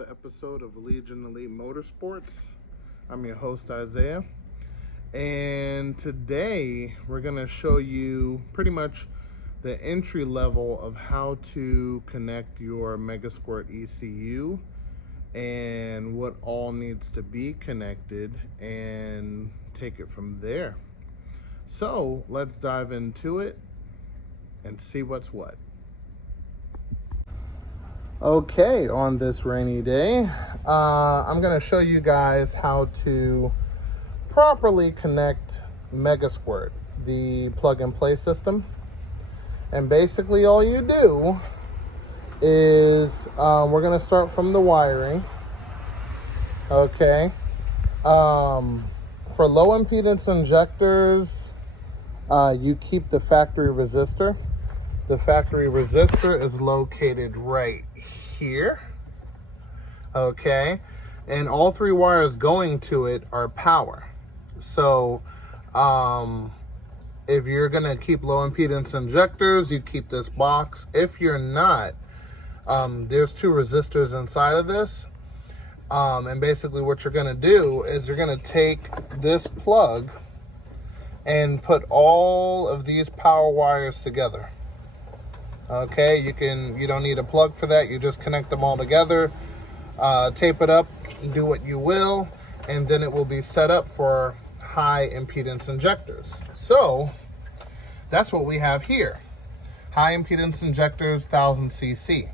another episode of Legion Elite Motorsports. I'm your host, Isaiah. And today we're going to show you pretty much the entry level of how to connect your Megasquirt ECU and what all needs to be connected and take it from there. So let's dive into it and see what's what. Okay, on this rainy day, I'm going to show you guys how to properly connect Megasquirt, the plug-and-play system. And basically all you do is, we're going to start from the wiring. Okay. For low impedance injectors, you keep the factory resistor. The factory resistor is located right here. Okay. And all three wires going to it are power. So, if you're going to keep low impedance injectors, you keep this box. If you're not, there's two resistors inside of this. And basically what you're going to do is you're going to take this plug and put all of these power wires together. Okay, you don't need a plug for that. You just connect them all together, tape it up, do what you will, and then it will be set up for high impedance injectors. So that's what we have here. High impedance injectors, 1000 cc.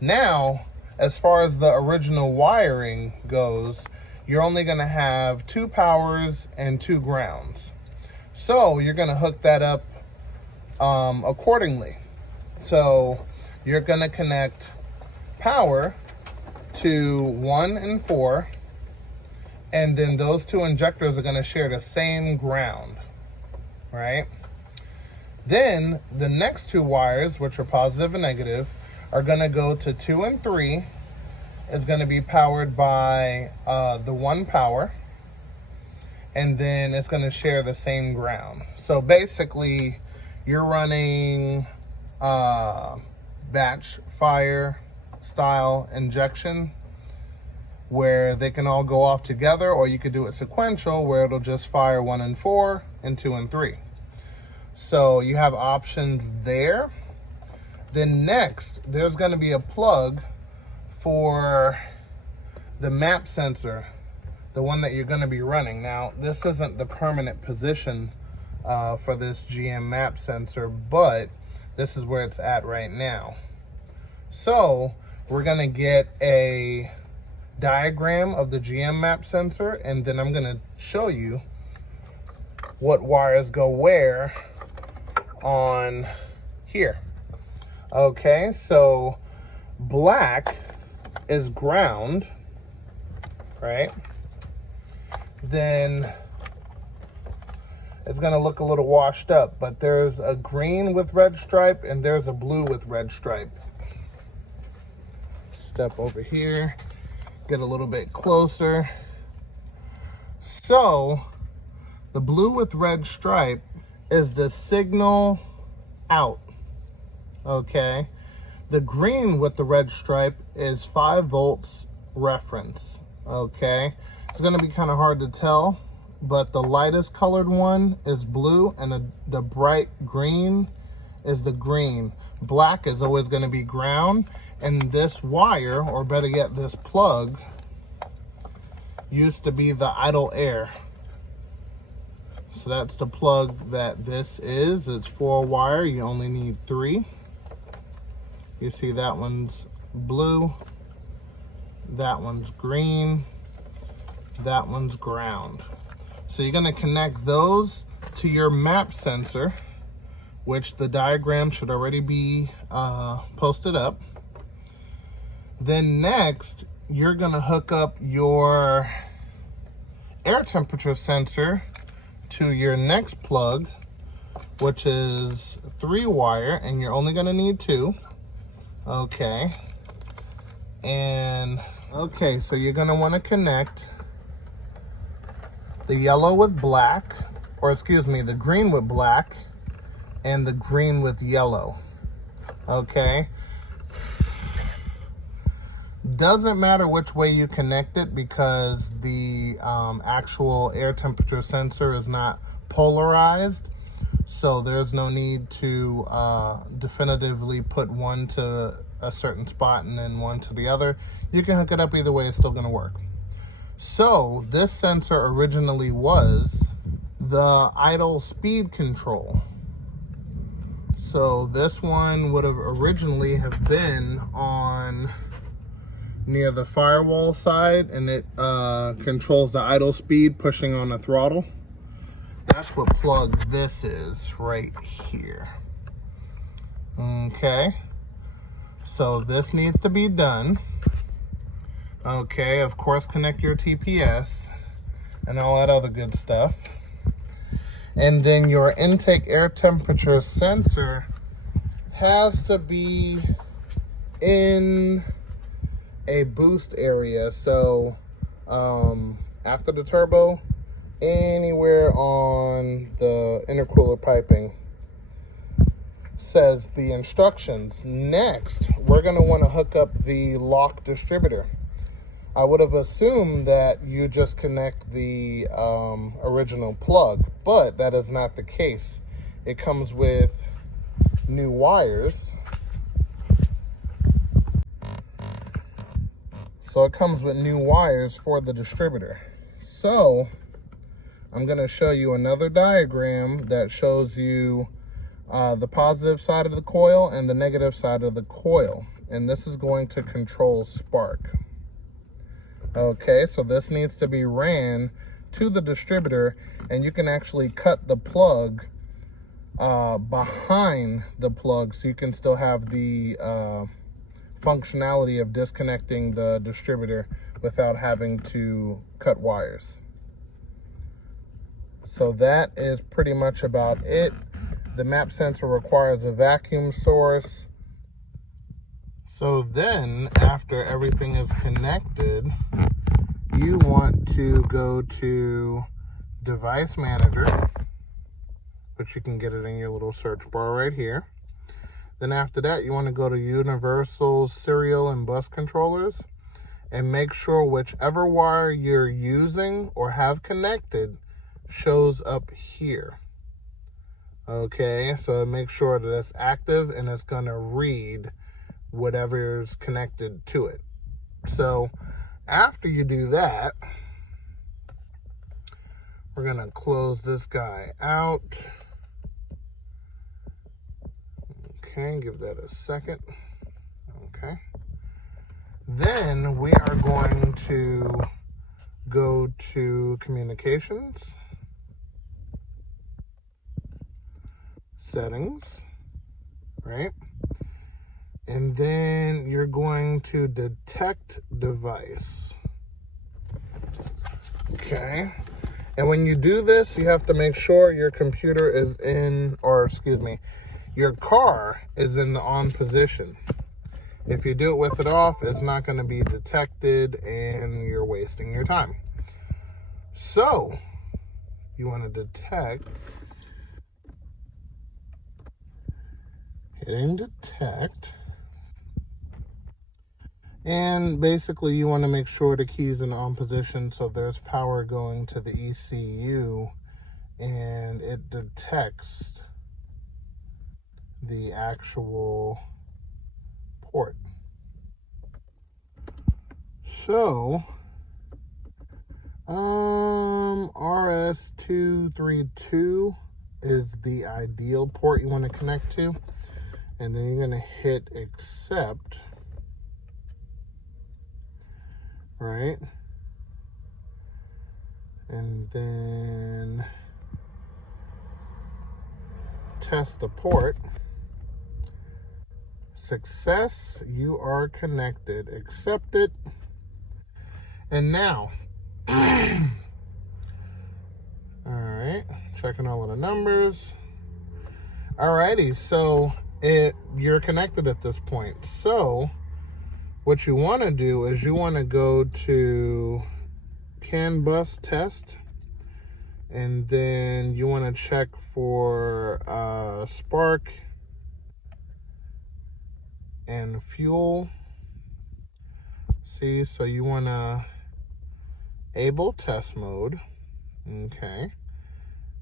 Now, as far as the original wiring goes, you're only going to have 2 powers and 2 grounds. So you're going to hook that up accordingly. So you're going to connect power to 1 and 4, and then those 2 injectors are going to share the same ground, right? Then the next 2 wires, which are positive and negative, are going to go to 2 and 3. It's going to be powered by the 1 power, and then it's going to share the same ground. So basically, you're running batch fire style injection where they can all go off together, or you could do it sequential where it'll just fire 1 and 4 and 2 and 3. So you have options there. Then next, there's going to be a plug for the map sensor, the one that you're going to be running. Now, this isn't the permanent position for this GM map sensor, but this is where it's at right now. So we're going to get a diagram of the GM map sensor, and then I'm going to show you what wires go where on here. Okay, so black is ground, right? Then it's going to look a little washed up, but there's a green with red stripe and there's a blue with red stripe. Step over here, get a little bit closer. So the blue with red stripe is the signal out. Okay. The green with the red stripe is 5 volts reference. Okay. It's going to be kind of hard to tell, but the lightest colored one is blue and the bright green is the green. Black is always going to be ground, and this wire, or better yet this plug, used to be the idle air. So that's the plug that this is. It's 4 wire, you only need 3. You see that one's blue, that one's green, that one's ground. So you're going to connect those to your map sensor, which the diagram should already be posted up. Then next, you're going to hook up your air temperature sensor to your next plug, which is 3 wire, and you're only going to need 2. Okay. And okay, so you're going to want to connect the yellow with black, or excuse me, the green with black and the green with yellow. Okay. Doesn't matter which way you connect it because the actual air temperature sensor is not polarized. So there's no need to definitively put one to a certain spot and then one to the other. You can hook it up either way, it's still gonna work. So this sensor originally was the idle speed control. So this one would have originally have been on near the firewall side, and it controls the idle speed pushing on the throttle. That's what plug this is right here. Okay, so this needs to be done. Okay, of course, connect your TPS and all that other good stuff. And then your intake air temperature sensor has to be in a boost area. So after the turbo, anywhere on the intercooler piping says the instructions. Next, we're going to want to hook up the lock distributor. I would have assumed that you just connect the original plug, but that is not the case. It comes with new wires. So it comes with new wires for the distributor. So I'm going to show you another diagram that shows you the positive side of the coil and the negative side of the coil. And this is going to control spark. Okay, so this needs to be ran to the distributor, and you can actually cut the plug behind the plug so you can still have the functionality of disconnecting the distributor without having to cut wires. So that is pretty much about it. The map sensor requires a vacuum source. So then, after everything is connected, you want to go to Device Manager, which you can get it in your little search bar right here. Then after that, you want to go to Universal Serial and Bus Controllers and make sure whichever wire you're using or have connected shows up here. Okay, so make sure that it's active and it's going to read whatever is connected to it. So after you do that, we're going to close this guy out. Okay, give that a second. Okay. Then we are going to go to Communications, Settings, right? And then you're going to Detect Device. Okay. And when you do this, you have to make sure your computer is in, or excuse me, your car is in the on position. If you do it with it off, it's not going to be detected and you're wasting your time. So you want to detect, hitting detect, and basically you want to make sure the key's in on position so there's power going to the ECU and it detects the actual port. So RS232 is the ideal port you want to connect to, and then you're going to hit accept, right? And then test the port. Success, you are connected. Accept it. And now, all right, checking all of the numbers. Alrighty, so you're connected at this point. So what you want to do is you want to go to CAN bus test, and then you want to check for spark and fuel. See, so you want to enable test mode. Okay.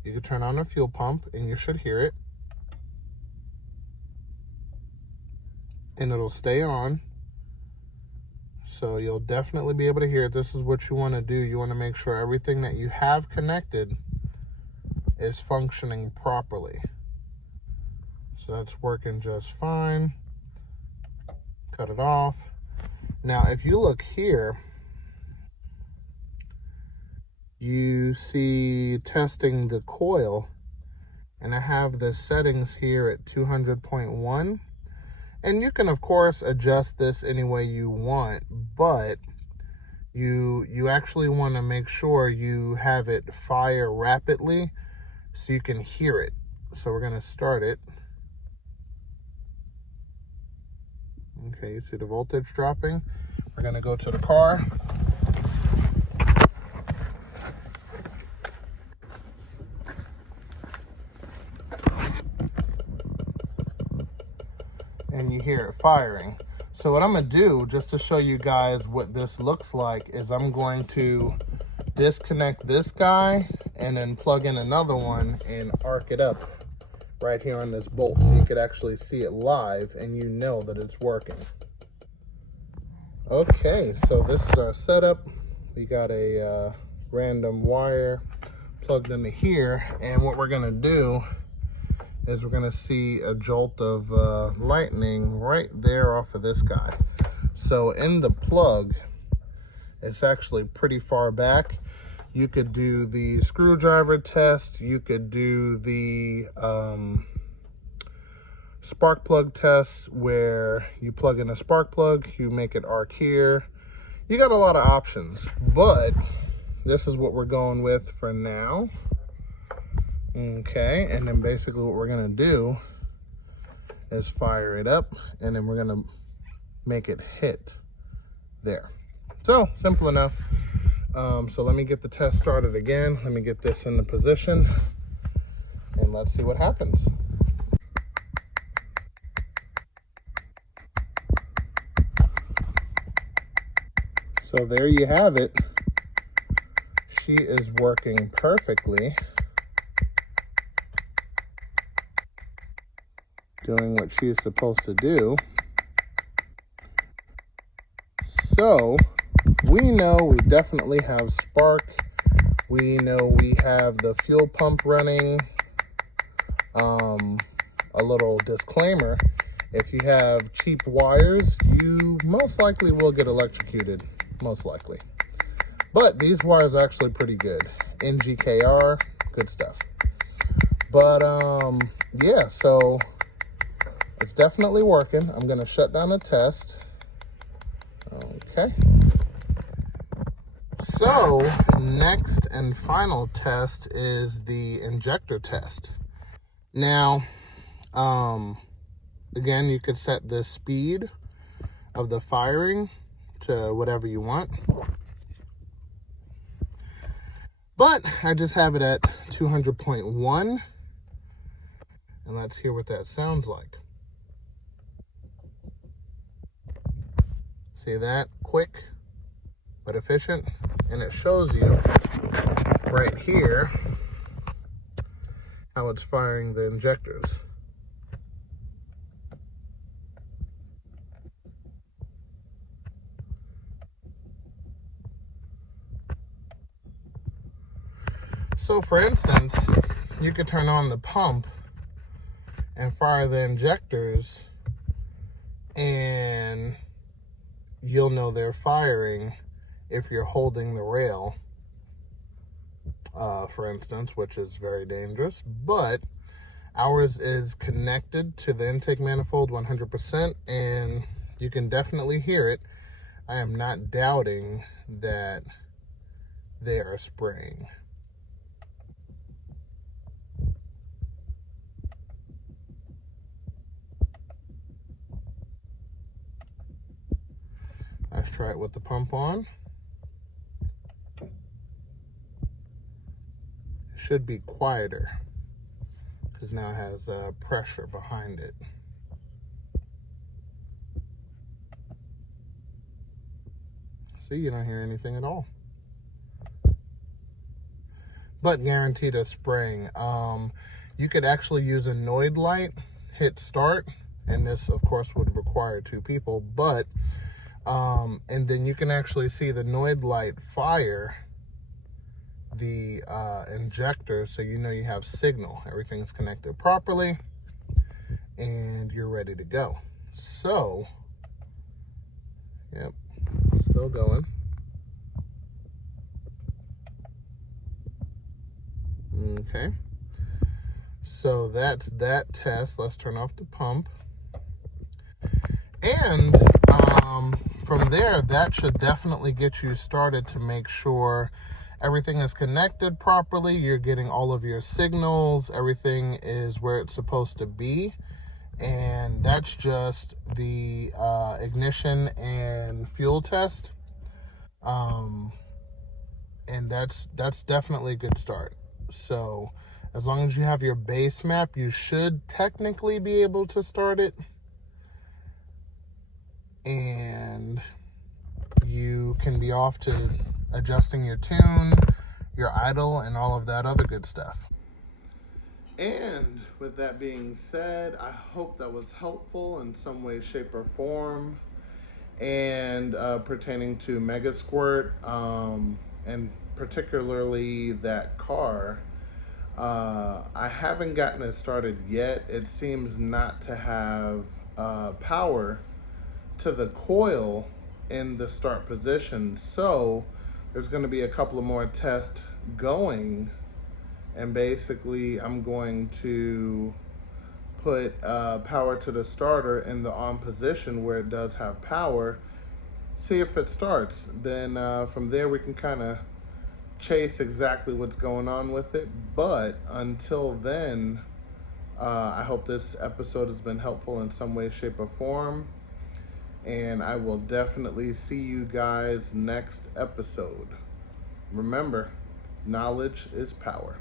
You can turn on the fuel pump and you should hear it. And it'll stay on. So you'll definitely be able to hear it. This is what you want to do. You want to make sure everything that you have connected is functioning properly. So that's working just fine. Cut it off. Now, if you look here, you see testing the coil, and I have the settings here at 200.1. And you can, of course, adjust this any way you want, but you actually want to make sure you have it fire rapidly so you can hear it. So we're going to start it. Okay, you see the voltage dropping. We're going to go to the car. And you hear it firing. So what I'm going to do, just to show you guys what this looks like, is I'm going to disconnect this guy and then plug in another one and arc it up right here on this bolt so you could actually see it live and you know that it's working. Okay, so this is our setup. We got a random wire plugged into here, and what we're going to do is we're going to see a jolt of lightning right there off of this guy. So in the plug, it's actually pretty far back. You could do the screwdriver test. You could do the spark plug test where you plug in a spark plug, you make it arc here. You got a lot of options, but this is what we're going with for now. Okay, and then basically what we're gonna do is fire it up, and then we're gonna make it hit there. So, simple enough. So let me get the test started again. Let me get this into position, and let's see what happens. So there you have it. She is working perfectly. Doing what she is supposed to do. So we know we definitely have spark. We know we have the fuel pump running. A little disclaimer, if you have cheap wires, you most likely will get electrocuted, most likely. But these wires are actually pretty good. NGKR, good stuff. But yeah, so it's definitely working. I'm going to shut down the test. Okay. So, next and final test is the injector test. Now, again, you could set the speed of the firing to whatever you want. But I just have it at 200.1. And let's hear what that sounds like. See that? Quick, but efficient. And it shows you right here how it's firing the injectors. So for instance, you could turn on the pump and fire the injectors, and you'll know they're firing if you're holding the rail, for instance, which is very dangerous. But ours is connected to the intake manifold 100%, and you can definitely hear it. I am not doubting that they are spraying. Let's try it with the pump on. It should be quieter because now it has pressure behind it. See, you don't hear anything at all. But guaranteed a spraying. You could actually use a Noid light, hit start, and this of course would require 2 people, but and then you can actually see the Noid light fire the injector, so you know you have signal, everything's connected properly, and you're ready to go. So, yep, still going. Okay, so that's that test. Let's turn off the pump. And from there, that should definitely get you started to make sure everything is connected properly. You're getting all of your signals. Everything is where it's supposed to be. And that's just the ignition and fuel test. And that's definitely a good start. So as long as you have your base map, you should technically be able to start it. And you can be off to adjusting your tune, your idle, and all of that other good stuff. And with that being said, I hope that was helpful in some way, shape, or form, and pertaining to Megasquirt, and particularly that car. I haven't gotten it started yet. It seems not to have power to the coil in the start position, so there's going to be a couple of more tests going, and basically I'm going to put power to the starter in the on position where it does have power, see if it starts. Then from there we can kind of chase exactly what's going on with it. But until then, I hope this episode has been helpful in some way, shape, or form. And I will definitely see you guys next episode. Remember, knowledge is power.